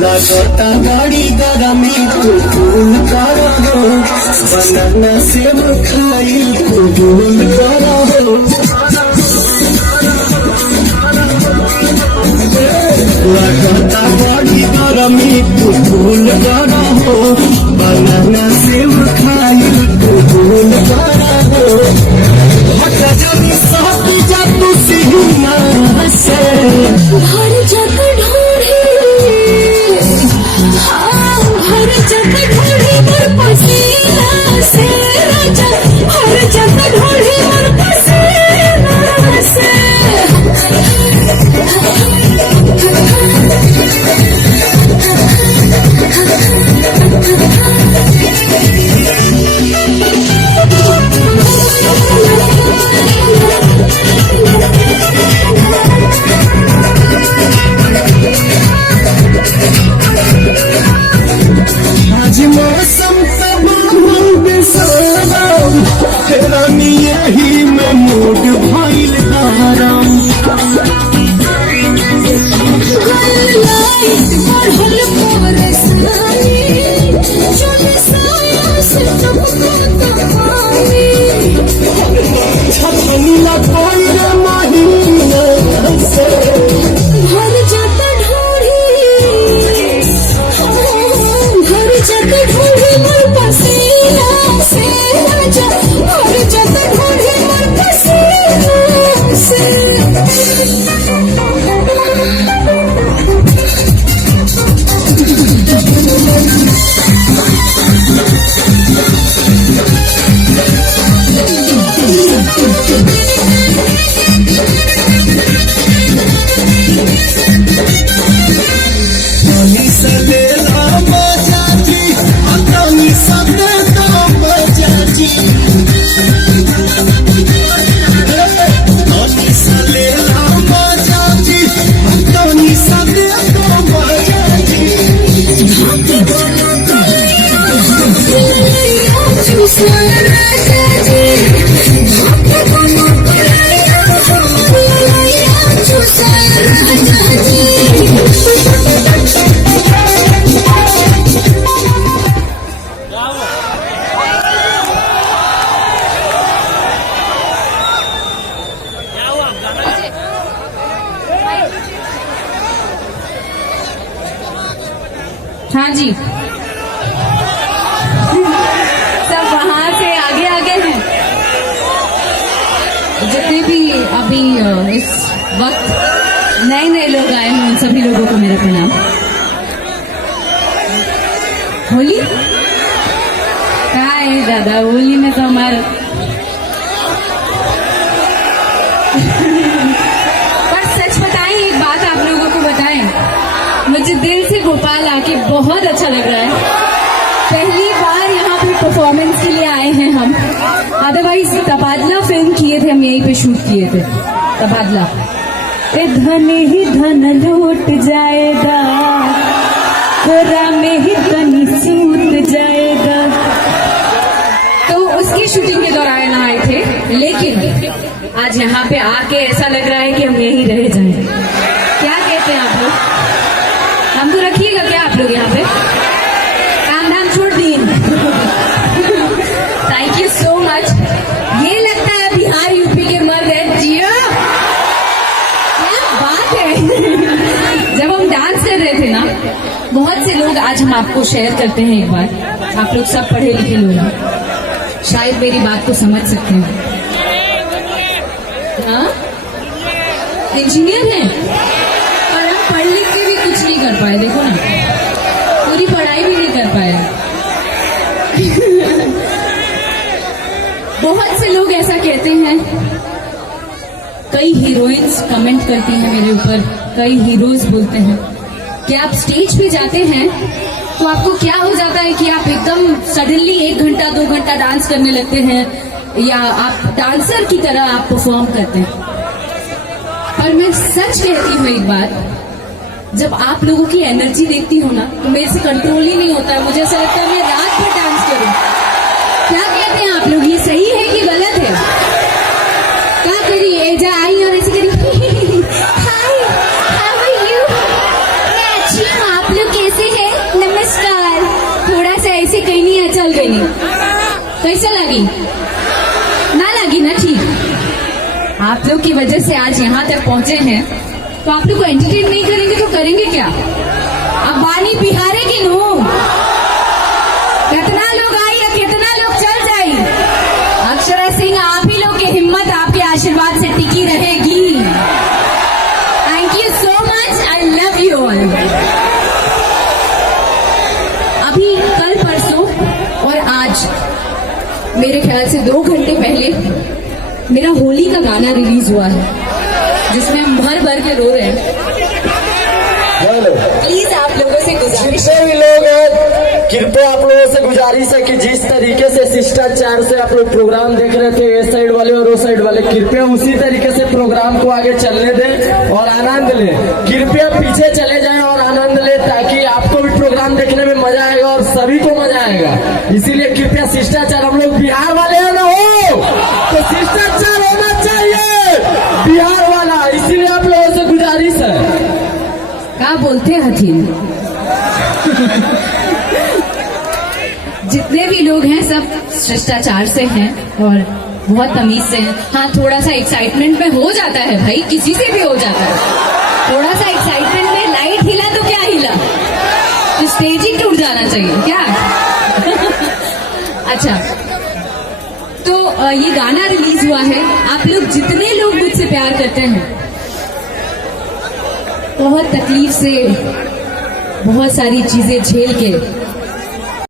लागता गाड़ी गरमी फूल करो बनाना सेब खाई फूल करो लागता गाड़ी गरमी फूल करो बनाना सेब खाई फूल करो हटा जमी साथ जा तू सीमा से हर जगह ढूंढी हर जगह ढूंढी पर पसीना से राजा हर जगह ढूंढी पर पसीना से आज मौसम तबाह बेसाराम रानी यही में मूड भइल आराम छपनीला कोई महीना से हर जगह ढूंढी हर जगह ढूंढी पर पसीना से राजा हर जगह ढूंढी पर पसीना से हाँ जी सब वहां से आगे आगे हैं जितने भी अभी इस वक्त नए नए लोग आए हैं उन सभी लोगों को मेरा प्रणाम। होली कहाँ है दादा होली में तो हमारा पर सच बताएं एक बात आप लोगों को बताएं मुझे दिल से भोपाल आके बहुत अच्छा लग रहा है। पहली बार यहाँ पे परफॉर्मेंस के लिए आए हैं हम। अदरवाइज तबादला फिल्म किए थे हम यहीं पे शूट किए थे तबादला। धन ही धन लौट जाएगा कोरा में ही धनी सूत जाएगा तो उसकी शूटिंग के दौरान आए थे। लेकिन आज यहाँ पे आके ऐसा लग रहा है कि हम यहीं रह जाएं। क्या कहते हैं आप लोग? हम तो रखिएगा क्या आप लोग यहाँ पे? काम धाम छोड़ दिए। Thank you so much. ये लगता है बिहार यूपी के मर्द है जियो। क्या बात है। जब हम डांस कर रहे थे ना बहुत से लोग आज हम आपको शेयर करते हैं एक बार। आप लोग सब पढ़े लिखे लोग हैं शायद मेरी बात को समझ सकते हैं। हाँ इंजीनियर हैं और हम पढ़ लिख के भी कुछ नहीं कर पाए। देखो ना पूरी पढ़ाई भी नहीं कर पाए। बहुत से लोग ऐसा कहते हैं। कई हीरोइंस कमेंट करती हैं मेरे ऊपर, कई हीरोज बोलते हैं कि आप स्टेज पे जाते हैं तो आपको क्या हो जाता है कि आप एकदम सडनली 1 घंटा 2 घंटा डांस करने लगते हैं या आप डांसर की तरह आप परफॉर्म करते हैं। और मैं सच कहती हूँ एक बात, जब आप लोगों की एनर्जी देखती हूँ ना तो मेरे से कंट्रोल ही नहीं होता है। मुझे ऐसा लगता है मैं रात भर डांस करूँ। क्या कहते हैं आप लोग, ये सही है कि गलत है? क्या करी एजा आई और ऐसे करी हाय हाउ आर यू, मैं अच्छी हूँ, आप लोग कैसे हैं, नमस्कार, थोड़ा सा ऐसे कहीं नहीं है, चल गई। कैसा लगी? ना लगी ना? ठीक। आप लोग की वजह से आज यहाँ तक पहुंचे हैं, तो आप लोग को एंटरटेन नहीं करेंगे तो करेंगे क्या? अब बानी बिहारे की नो, कितना लोग आई या कितना लोग चल जाई, अक्षरा सिंह आप ही लोग की हिम्मत आपके आशीर्वाद से टिकी रहेगी। Thank you so much, I love you all. अभी कल परसों और आज मेरे ख्याल से 2 घंटे पहले मेरा होली का गाना रिलीज हुआ है, जिसमें हम भर भर के रो रहे हैं। प्लीज आप लोगों से गुजारिश, जितने भी लोग हैं कृपया आप लोगों से गुजारिश है कि जिस तरीके से शिष्टाचार से आप लोग प्रोग्राम देख रहे थे, इस साइड वाले और उस साइड वाले, कृपया उसी तरीके से प्रोग्राम को आगे चलने दें और आनंद लें। कृपया पीछे चले जाएं और आनंद लें, ताकि आपको भी प्रोग्राम देखने में मजा आएगा और सभी को मजा आएगा। इसीलिए कृपया शिष्टाचार, हम लोग बिहार वाले हैं ना, हो तो शिष्टाचार होना चाहिए बिहार वाला, इसीलिए आप लोगों से गुजारिश है। क्या बोलते हैं हथीन? जितने भी लोग हैं सब शिष्टाचार से हैं और बहुत तमीज से हैं। हाँ, थोड़ा सा एक्साइटमेंट में हो जाता है भाई, किसी से भी हो जाता है। थोड़ा सा एक्साइटमेंट में लाइट हिला तो क्या हिला, तो स्टेज ही टूट जाना चाहिए क्या? अच्छा, तो ये गाना रिलीज हुआ है। आप लोग जितने लोग मुझसे प्यार करते हैं, बहुत तकलीफ से, बहुत सारी चीजें झेल के